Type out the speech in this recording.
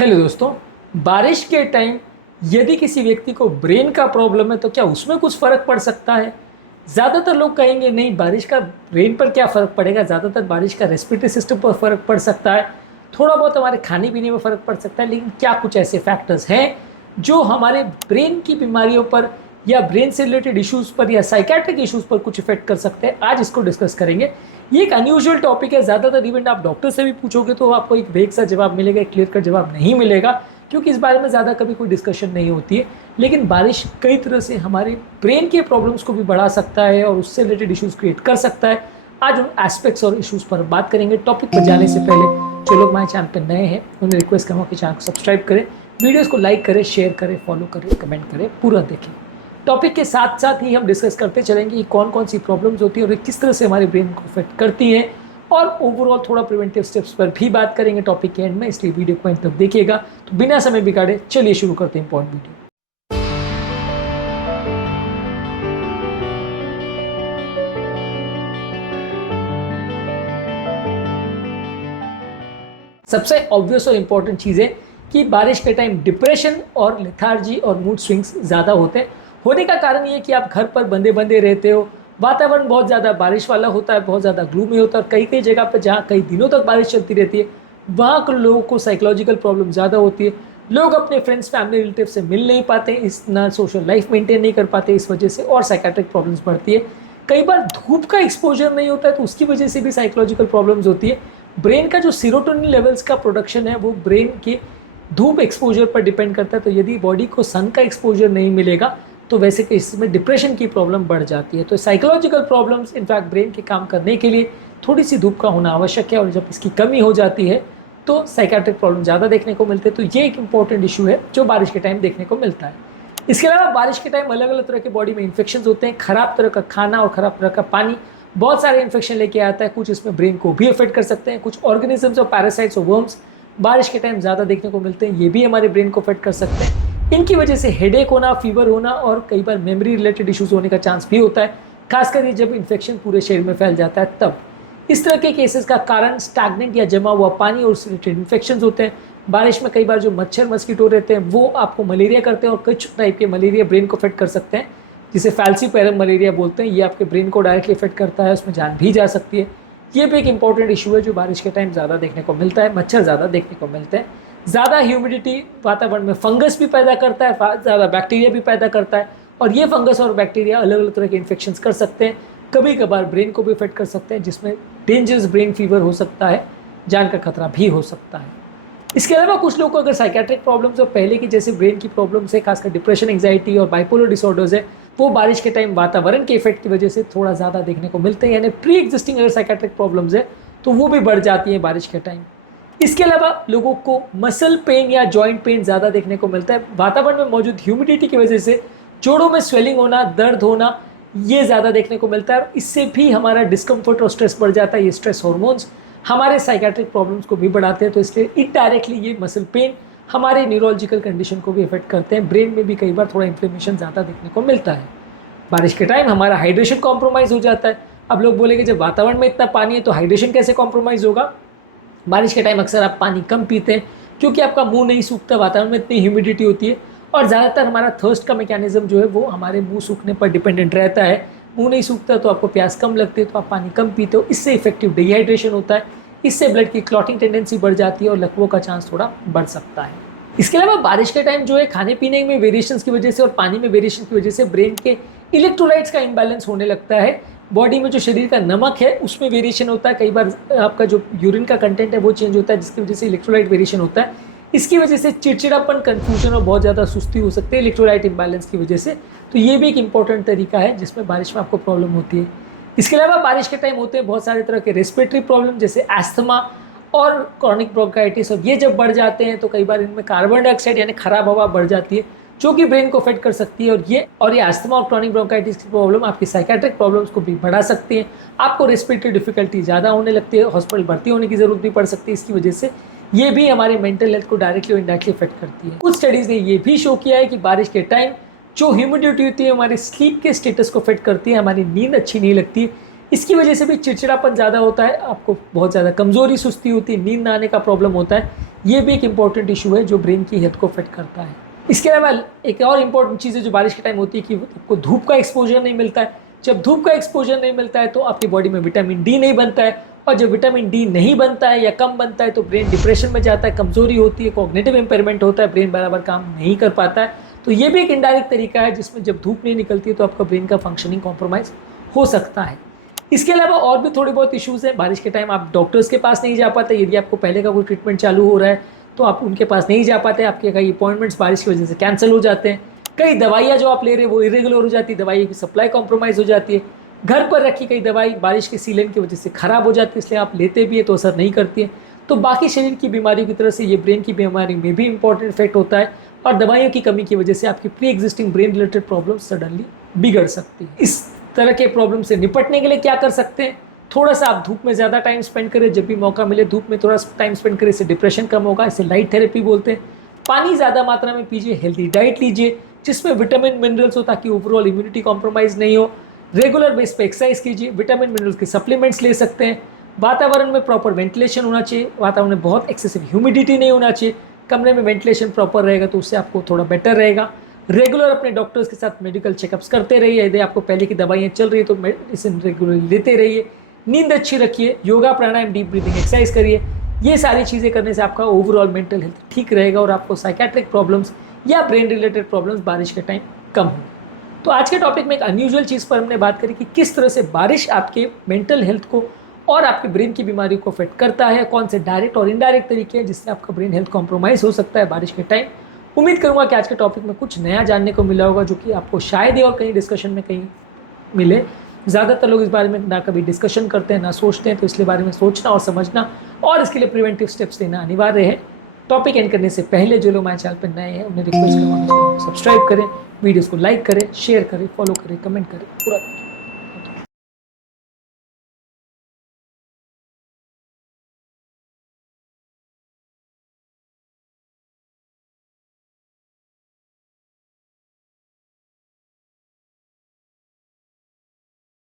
Hello दोस्तों। बारिश के टाइम यदि किसी व्यक्ति को ब्रेन का प्रॉब्लम है तो क्या उसमें कुछ फ़र्क पड़ सकता है? ज़्यादातर लोग कहेंगे नहीं, बारिश का ब्रेन पर क्या फ़र्क पड़ेगा। ज़्यादातर बारिश का रेस्पिरेटरी सिस्टम पर फ़र्क पड़ सकता है, थोड़ा बहुत हमारे खाने पीने में फ़र्क पड़ सकता है। लेकिन क्या कुछ ऐसे फैक्टर्स हैं जो हमारे ब्रेन की बीमारियों पर या ब्रेन से रिलेटेड इश्यूज़ पर या साइकेट्रिक इश्यूज़ पर कुछ इफेक्ट कर सकते हैं? आज इसको डिस्कस करेंगे। ये एक अनयूजुअल टॉपिक है। ज़्यादातर इवेंट आप डॉक्टर से भी पूछोगे तो आपको एक वेग सा जवाब मिलेगा, एक क्लियर कट जवाब नहीं मिलेगा, क्योंकि इस बारे में ज़्यादा कभी कोई डिस्कशन नहीं होती है। लेकिन बारिश कई तरह से हमारे ब्रेन के प्रॉब्लम्स को भी बढ़ा सकता है और उससे रिलेटेड इश्यूज़ क्रिएट कर सकता है। आज उन एस्पेक्ट्स और इश्यूज़ पर बात करेंगे। टॉपिक पर जाने से पहले जो लोग हमारे चैनल पर नए हैं उन्हें रिक्वेस्ट करूँगा कि चैनल को सब्सक्राइब करें, वीडियोज़ को लाइक करें, शेयर करें, फॉलो करें, कमेंट करें, पूरा देखें। टॉपिक के साथ साथ ही हम डिस्कस करते चलेंगे कि कौन कौन सी प्रॉब्लम्स होती है और किस तरह से हमारे ब्रेन को अफेक्ट करती हैं, और ओवरऑल थोड़ा प्रिवेंटिव स्टेप्स पर भी बात करेंगे टॉपिक के एंड में। इसलिए वीडियो को एंड तक देखिएगा। तो बिना समय बिगाड़े चलिए शुरू करते हैं इंपॉर्टेंट वीडियो। सबसे ऑब्वियस और इम्पॉर्टेंट चीज़ है कि बारिश के टाइम डिप्रेशन और लेथार्जी और मूड स्विंग्स ज़्यादा होते हैं। होने का कारण ये है कि आप घर पर बंधे बंधे रहते हो, वातावरण बहुत ज़्यादा बारिश वाला होता है, बहुत ज़्यादा ग्लूमी होता है, और कई कई जगह पर जहाँ कई दिनों तक बारिश चलती रहती है वहाँ के लोगों को साइकोलॉजिकल प्रॉब्लम ज़्यादा होती है। लोग अपने फ्रेंड्स, फैमिली, रिलेटिव से मिल नहीं पाते, इस ना सोशल लाइफ मेंटेन नहीं कर पाते इस वजह से, और साइकेट्रिक प्रॉब्लम्स बढ़ती है। कई बार धूप का एक्सपोजर नहीं होता है तो उसकी वजह से भी साइकोलॉजिकल प्रॉब्लम्स होती है। ब्रेन का जो सीरोटोनिन लेवल्स का प्रोडक्शन है वो ब्रेन के धूप एक्सपोजर पर डिपेंड करता है। तो यदि बॉडी को सन का एक्सपोजर नहीं मिलेगा तो वैसे केस में डिप्रेशन की प्रॉब्लम बढ़ जाती है। तो साइकोलॉजिकल प्रॉब्लम्स इनफैक्ट ब्रेन के काम करने के लिए थोड़ी सी धूप का होना आवश्यक है, और जब इसकी कमी हो जाती है तो साइकेट्रिक प्रॉब्लम ज़्यादा देखने को मिलते हैं। तो ये एक इंपॉर्टेंट इशू है जो बारिश के टाइम देखने को मिलता है। इसके अलावा बारिश के टाइम अलग अलग तरह के बॉडी में इन्फेक्शन होते हैं। खराब तरह का खाना और खराब तरह का पानी बहुत सारे इन्फेक्शन लेके आता है। कुछ इसमें ब्रेन को भी अफेक्ट कर सकते हैं। कुछ ऑर्गेनिजम्स और पैरासाइट्स और वर्म्स बारिश के टाइम ज़्यादा देखने को मिलते हैं, ये भी हमारे ब्रेन को अफेक्ट कर सकते हैं। इनकी वजह से हेडेक होना, फीवर होना और कई बार मेमोरी रिलेटेड इश्यूज होने का चांस भी होता है, खासकर ये जब इन्फेक्शन पूरे शरीर में फैल जाता है तब। इस तरह के केसेस का कारण स्टैग्नेंट या जमा हुआ पानी और उससे रिलेटेड इन्फेक्शन होते हैं। बारिश में कई बार जो मच्छर मस्कीटो रहते हैं वो आपको मलेरिया करते हैं, और कुछ टाइप के मलेरिया ब्रेन को अफेक्ट कर सकते हैं, जिसे फैल्सीपैरम मलेरिया बोलते हैं। ये आपके ब्रेन को डायरेक्टली इफेक्ट करता है, उसमें जान भी जा सकती है। ये भी एक इंपॉर्टेंट इशू है जो बारिश के टाइम ज़्यादा देखने को मिलता है। मच्छर ज़्यादा देखने को मिलते हैं। ज़्यादा ह्यूमिडिटी वातावरण में फंगस भी पैदा करता है, ज़्यादा बैक्टीरिया भी पैदा करता है, और ये फंगस और बैक्टीरिया अलग अलग तरह के इन्फेक्शंस कर सकते हैं। कभी कभार ब्रेन को भी इफेक्ट कर सकते हैं, जिसमें डेंजरस ब्रेन फीवर हो सकता है, जान का खतरा भी हो सकता है। इसके अलावा कुछ लोगों को अगर साइकेट्रिक प्रॉब्लम्स और पहले की जैसे ब्रेन की प्रॉब्लम्स है, खासकर डिप्रेशन, एंग्जाइटी और बाइपोलर डिसऑर्डर्स है, वो बारिश के टाइम वातावरण के इफेक्ट की वजह से थोड़ा ज़्यादा देखने को मिलते हैं। यानी प्री एग्जिस्टिंग अगर साइकेट्रिक प्रॉब्लम्स है तो वो भी बढ़ जाती हैं बारिश के टाइम। इसके अलावा लोगों को मसल पेन या जॉइंट पेन ज़्यादा देखने को मिलता है। वातावरण में मौजूद ह्यूमिडिटी की वजह से जोड़ों में स्वेलिंग होना, दर्द होना, ये ज़्यादा देखने को मिलता है, और इससे भी हमारा डिस्कम्फर्ट और स्ट्रेस बढ़ जाता है। ये स्ट्रेस हार्मोन्स हमारे साइकेट्रिक प्रॉब्लम्स को भी बढ़ाते हैं, तो इसलिए इनडायरेक्टली ये मसल पेन हमारे न्यूरोलॉजिकल कंडीशन को भी इफेक्ट करते हैं। ब्रेन में भी कई बार थोड़ा इन्फ्लेमेशन ज़्यादा देखने को मिलता है। बारिश के टाइम हमारा हाइड्रेशन कॉम्प्रोमाइज़ हो जाता है। अब लोग बोलेंगे जब वातावरण में इतना पानी है तो हाइड्रेशन कैसे कॉम्प्रोमाइज़ होगा। बारिश के टाइम अक्सर आप पानी कम पीते हैं क्योंकि आपका मुंह नहीं सूखता, वातावरण में इतनी ह्यूमिडिटी होती है, और ज़्यादातर हमारा थर्स्ट का मैकेनिज्म जो है वो हमारे मुंह सूखने पर डिपेंडेंट रहता है। मुंह नहीं सूखता तो आपको प्यास कम लगती है, तो आप पानी कम पीते हो, इससे इफेक्टिव डिहाइड्रेशन होता है। इससे ब्लड की क्लॉटिंग टेंडेंसी बढ़ जाती है और लकवों का चांस थोड़ा बढ़ सकता है। इसके अलावा बारिश के टाइम जो है खाने पीने में वेरिएशंस की वजह से और पानी में वेरिएशन की वजह से ब्रेन के इलेक्ट्रोलाइट्स का इम्बैलेंस होने लगता है। बॉडी में जो शरीर का नमक है उसमें वेरिएशन होता है। कई बार आपका जो यूरिन का कंटेंट है वो चेंज होता है, जिसकी वजह से इलेक्ट्रोलाइट वेरिएशन होता है। इसकी वजह से चिड़चिड़ापन, कन्फ्यूजन और बहुत ज़्यादा सुस्ती हो सकती है इलेक्ट्रोलाइट इम्बैलेंस की वजह से। तो ये भी एक इंपॉर्टेंट तरीका है जिसमें बारिश में आपको प्रॉब्लम होती है। इसके अलावा बारिश के टाइम होते हैं बहुत सारे तरह के रेस्पिरेटरी प्रॉब्लम, जैसे एस्थमा और क्रॉनिक ब्रोंकाइटिस, और ये जब बढ़ जाते हैं तो कई बार इनमें कार्बन डाइऑक्साइड यानी खराब हवा बढ़ जाती है, जो कि ब्रेन को अफेक्ट कर सकती है। और ये एस्थमा और क्रॉनिक ब्रोंकाइटिस की प्रॉब्लम आपकी साइकेट्रिक प्रॉब्लम्स को भी बढ़ा सकती है। आपको रेस्पिरेटरी डिफिकल्टी ज़्यादा होने लगती है, हॉस्पिटल भर्ती होने की ज़रूरत भी पड़ सकती है। इसकी वजह से ये भी हमारे मेंटल हेल्थ को डायरेक्टली और इनडायरेक्टली इफेक्ट करती है। कुछ स्टडीज़ ने ये भी शो किया है कि बारिश के टाइम जो ह्यूमिडिटी होती है हमारे स्लीप के स्टेटस को अफेक्ट करती है, हमारी नींद अच्छी नहीं लगती है। इसकी वजह से भी चिड़चिड़ापन ज़्यादा होता है, आपको बहुत ज़्यादा कमज़ोरी, सुस्ती होती है, नींद ना आने का प्रॉब्लम होता है। ये भी एक इंपॉर्टेंट इशू है जो ब्रेन की हेल्थ को अफेक्ट करता है। इसके अलावा एक और इम्पॉर्टेंट चीज़ है जो बारिश के टाइम होती है कि आपको धूप का एक्सपोजर नहीं मिलता है। जब धूप का एक्सपोजर नहीं मिलता है तो आपकी बॉडी में विटामिन डी नहीं बनता है, और जब विटामिन डी नहीं बनता है या कम बनता है तो ब्रेन डिप्रेशन में जाता है, कमजोरी होती है, कॉग्निटिव इंपेयरमेंट होता है, ब्रेन बराबर काम नहीं कर पाता है। तो ये भी एक इनडायरेक्ट तरीका है जिसमें जब धूप नहीं निकलती है तो आपका ब्रेन का फंक्शनिंग कॉम्प्रोमाइज़ हो सकता है। इसके अलावा और भी थोड़े बहुत इश्यूज़ हैं। बारिश के टाइम आप डॉक्टर्स के पास नहीं जा पाते, यदि आपको पहले का कोई ट्रीटमेंट चालू हो रहा है तो आप उनके पास नहीं जा पाते, आपके कई अपॉइंटमेंट्स बारिश की वजह से कैंसिल हो जाते हैं। कई दवाइयाँ जो आप ले रहे हैं वो इरेगुलर हो जाती है, दवाई की सप्लाई कॉम्प्रोमाइज़ हो जाती है। घर पर रखी कई दवाई बारिश के सीलन की वजह से ख़राब हो जाती है, इसलिए आप लेते भी है तो असर नहीं करती है। तो बाकी शरीर की बीमारियों की तरह से ये ब्रेन की बीमारी में भी इंपॉर्टेंट इफेक्ट होता है, और दवाइयों की कमी की वजह से आपकी pre existing brain related problem suddenly बिगड़ सकती है। इस तरह के प्रॉब्लम से निपटने के लिए क्या कर सकते हैं? थोड़ा सा आप धूप में ज़्यादा टाइम स्पेंड करें, जब भी मौका मिले धूप में थोड़ा टाइम स्पेंड करें, इससे डिप्रेशन कम होगा, इसे लाइट थेरेपी बोलते हैं। पानी ज़्यादा मात्रा में पीजिए, हेल्दी डाइट लीजिए जिसमें विटामिन मिनरल्स हो ताकि ओवरऑल इम्यूनिटी कॉम्प्रोमाइज़ नहीं हो। रेगुलर बेस पे एक्सरसाइज कीजिए, विटामिन मिनरल्स के सप्लीमेंट्स ले सकते हैं। वातावरण में प्रॉपर वेंटिलेशन होना चाहिए, वातावरण में बहुत एक्सेसिव ह्यूमिडिटी नहीं होना चाहिए, कमरे में वेंटिलेशन प्रॉपर रहेगा तो उससे आपको थोड़ा बेटर रहेगा। रेगुलर अपने डॉक्टर्स के साथ मेडिकल चेकअप्स करते रहिए, यदि आपको पहले की दवाइयाँ चल रही है तो मेडिसिन रेगुलरली लेते रहिए। नींद अच्छी रखिए, योगा प्राणायाम डीप ब्रीथिंग एक्सरसाइज करिए। ये सारी चीज़ें करने से आपका ओवरऑल मेंटल हेल्थ ठीक रहेगा और आपको साइकेट्रिक प्रॉब्लम्स या ब्रेन रिलेटेड प्रॉब्लम्स बारिश के टाइम कम होंगे। तो आज के टॉपिक में एक अनयूजुअल चीज़ पर हमने बात करी कि किस तरह से बारिश आपके मेंटल हेल्थ को और आपके ब्रेन की बीमारी को अफेक्ट करता है, कौन से डायरेक्ट और इनडायरेक्ट तरीके हैं जिससे आपका ब्रेन हेल्थ कॉम्प्रोमाइज़ हो सकता है बारिश के टाइम। उम्मीद करूंगा कि आज के टॉपिक में कुछ नया जानने को मिला होगा जो कि आपको शायद ही और कहीं डिस्कशन में कहीं मिले। ज़्यादातर लोग इस बारे में ना कभी डिस्कशन करते हैं ना सोचते हैं, तो इसलिए बारे में सोचना और समझना और इसके लिए प्रिवेंटिव स्टेप्स लेना अनिवार्य है। टॉपिक एंड करने से पहले जो लोग हमारे चैनल पर नए हैं उन्हें रिक्वेस्ट करूँगा सब्सक्राइब करें, वीडियोज़ को लाइक करें, शेयर करें, फॉलो करें, कमेंट करें, पूरा